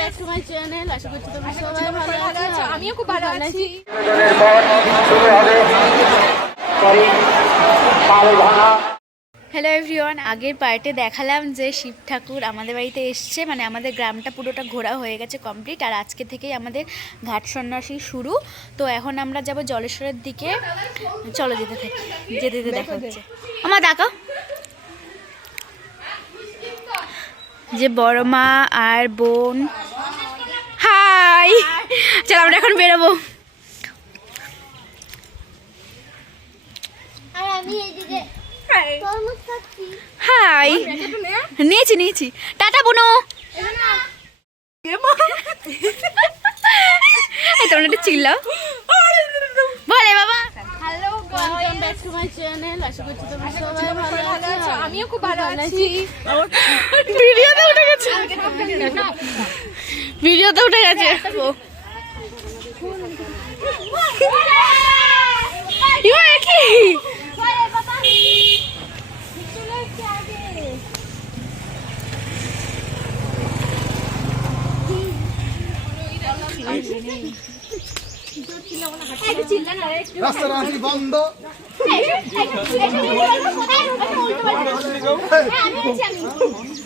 Back to my channel আশা করছি তোমরা সবাই ভালো আছো আমিও খুব ভালো আছি। বিনোদনের পর শুরু হবে সরি পাল ভাঙা হ্যালো এভরিওয়ান আগের পার্টে দেখালাম যে শিব ঠাকুর আমাদের বাড়িতে এসছে। মানে আমাদের গ্রামটা পুরোটা ঘোরা হয়ে গেছে কমপ্লিট আর আজকে থেকেই আমাদের ঘাট সন্ন্যাসী শুরু। তো এখন আমরা যাব জলেশ্বরের দিকে। চলো যেতে থাকি যেতে যেতে দেখা হচ্ছে। আমার ডাকা যে বড় মা আর বোন হাই চল আমরা এখন বেরোবো। আর আমি এইদিকে তরমুজ খাচ্ছি। হাই নিয়েছি নিয়েছি। টাটা বোনো। তোমরা একটু চিল্লাও। বলে বাবা। আমিও খুব ভালো আছি। ভিডিওতে উঠে গেছে। ভিডিওতে উঠে গেছে। কি রাস্তা রাস্তি বন্ধ।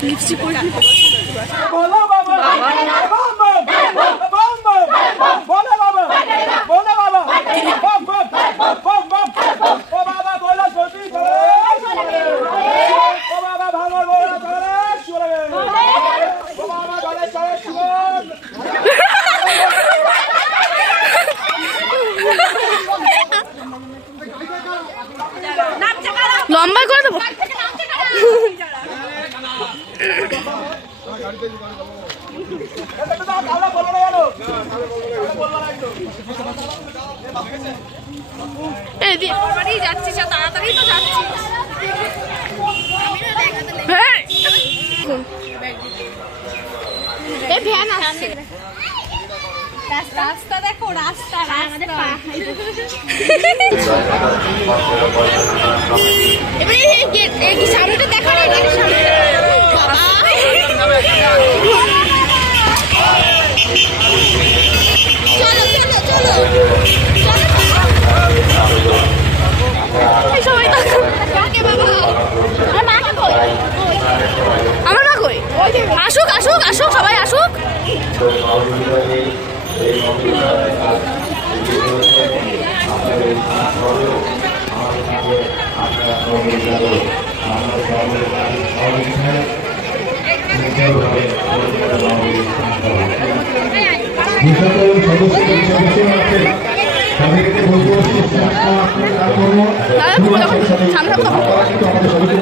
লিপস্টিক পরে বলো বাবা বলো বাবা। বলো বাবা। বম বম বম বম ও বাবা বলো সত্যি ও বাবা ভাঙর বলো চলে চলে ও বাবা চলে চলে চলে লম্বা করে দেবো আমরা বলো না গেল এই দিয়ে বাড়ি যাচ্ছি সব তাড়াতাড়ি তো যাচ্ছি। হ্যাঁ এই ভ্যান আসছে। রাস্তা দেখো রাস্তা আমাদের পা এবারে গেট এই কি সামনেটা দেখা না গেটের সামনে? তাদেরকে বলব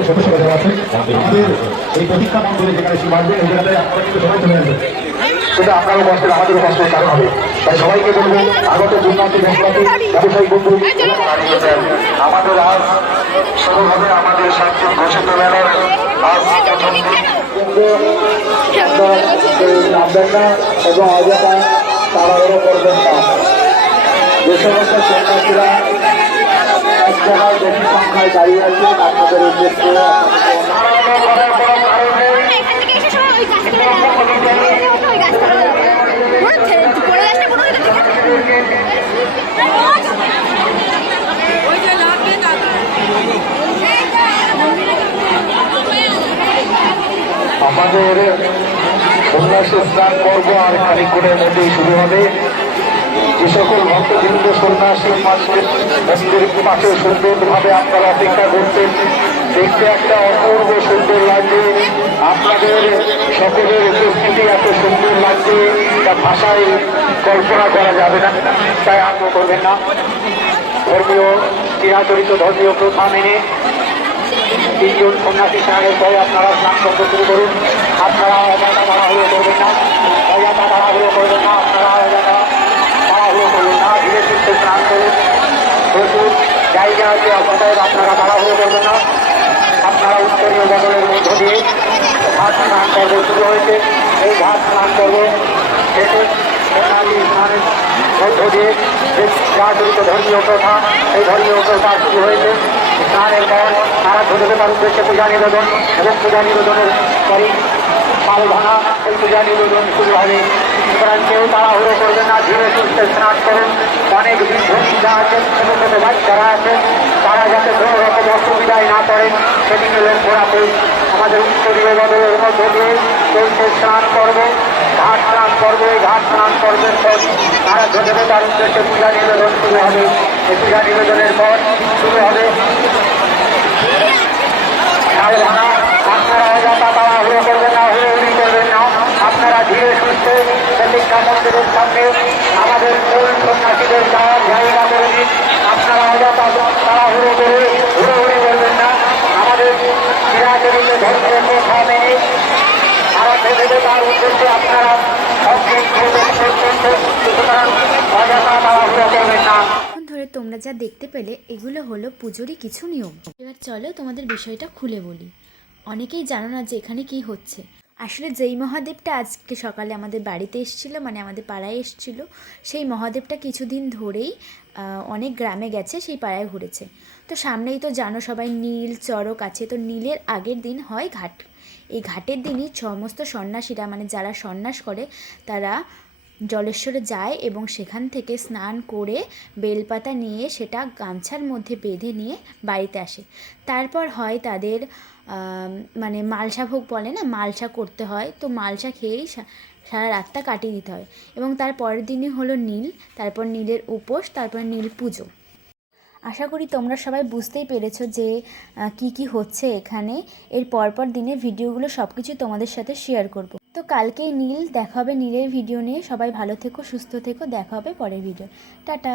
সদস্যরা যারা আছে আমাদের এই প্রতীক্ষা মন্দিরে যেখানে সীমা ওই জায়গায় আপনারা কিন্তু সবাই চলে আসবেন। সেটা আপনারও কষ্টের আমাদেরও কষ্টের কারণ হবে। তাই সবাইকে বলব আগত দুর্নীতি ব্যবসায়ী ব্যবসায়িক বন্ধু আমাদের আজ শুরু হবে আমাদের সাহিত্য ঘোষিত মেলার আজ প্রথম নামবেন না এবং অযথা তাড়াহুড়ো করবেন না যে সমস্ত সন্ন্যাসীরা এক জায়গায় বেশি সংখ্যায় দাঁড়িয়ে আছে আপনাদের উদ্দেশ্যে এখান থেকে এসে সবাই ওই গাছতলায় দাঁড়াও। ওই গাছতলায় দাঁড়াও। ওই ছে- পড়ে যাস না কোনো ওই যে লাগিয়ে দাদা আমাদের উল্লাসের স্নান পর্ব আর খানিক্ষণের মধ্যেই শুরু হবে। যে সকল ভক্তবৃন্দ, সন্ন্যাসী মন্দিরের পাশে সুন্দরভাবে আপনারা অপেক্ষা করতেন দেখতে একটা অপূর্ব সুন্দর লাগছে। আপনাদের সকলের উপস্থিতি এত সুন্দর লাগছে তা ভাষায় কল্পনা করা যাবে না, তাই আগ্রহ করবেন না। ধর্মীয়, চিরাচরিত, ধর্মীয় প্রথা মেনে তিনজন সন্ন্যাসী স্নানের পরে আপনারা স্নান করতে শুরু করুন। আপনারা অজাতা তাড়াহুড়ো করবেন না। অজাতা তাড়াহুড়ো করবেন না। আপনারা অজাতা তাড়াহুড়ো করবেন না। ধীরে সুস্থে স্নান করুন। প্রচুর জায়গা আছে, অতএব আপনারা তাড়াহুড়ো করবেন না। আপনারা উত্তরীয় বদলের মধ্য দিয়ে ঘাট স্নান পর্ব শুরু হয়েছে। এই ঘাট স্নান পর্ব শেষে স্নানের মধ্য দিয়ে যে জাগরিত ধর্মীয় প্রথা এই ধর্মীয় প্রথা শুরু হয়েছে। স্নানের পর তারা দেবতার উদ্দেশ্যে পূজা নিবেদন এবং পূজা নিবেদনের পরই পাল ভাঙা এই তারা যাতে কোনো রকম অসুবিধায় না পড়েন সেদিকে লক্ষ্য রাখুন আমাদের মধ্য দিয়ে চলছে স্নান করব ঘাট করব, ঘাট স্নান করবের পর তারা দেবতার উদ্দেশ্যে পূজা নিবেদন শুরু হবে। এই পূজা নিবেদনের পর শুরু হবে। আপনারা অযথা তাড়াহুড়ো করবেন না, হুড়োহুড়ি করবেন না। আপনারা ধীরে সুস্থে সামনে আমাদের মূল সন্ন্যাসীদের যাওয়ার জায়গা করে দিন। আপনারা অযথা তাড়াহুড়ো করে হুড়োহুড়ি করবেন না। আমাদের চিরাচরিত ধর্মের কথা সারা দেবে তার উদ্দেশ্যে আপনারা করবেন ধরে তোমরা যা দেখতে পেলে, এগুলো হলো পুজোরই কিছু নিয়ম। এবার চলো তোমাদের বিষয়টা খুলে বলি। অনেকেই জানো না যে এখানে কি হচ্ছে। আসলে যেই মহাদেবটা আজকে সকালে আমাদের বাড়িতে এসেছিল মানে আমাদের পাড়ায় এসেছিল, সেই মহাদেবটা কিছুদিন ধরেই অনেক গ্রামে গেছে, সেই পাড়ায় ঘুরেছে। তো সামনেই তো জানো সবাই নীল, চড়ক আছে, তো নীলের আগের দিন হয় ঘাট। এই ঘাটের দিনই সমস্ত সন্ন্যাসীরা মানে যারা সন্ন্যাস করে, তারা জলেশ্বরে যায় এবং সেখান থেকে স্নান করে বেলপাতা নিয়ে সেটা গামছার মধ্যে বেঁধে নিয়ে বাড়িতে আসে। তারপর হয় তাদের মানে মালসা ভোগ বলে না? মালসা করতে হয়। তো মালসা খেয়েই সারা রাতটা কাটিয়ে দিতে হয়। এবং তার পরের দিনই হলো নীল, তারপর নীলের উপোস, তারপর নীল পুজো। আশা করি তোমরা সবাই বুঝতেই পেরেছ যে কি কি হচ্ছে এখানে। এর পরপর দিনে ভিডিওগুলো সব কিছু তোমাদের সাথে শেয়ার করব। তো কালকেই নীল, দেখা হবে নীলের ভিডিও নিয়ে। সবাই ভালো থেকো, সুস্থ থেকো, দেখা হবে পরের ভিডিও টাটা।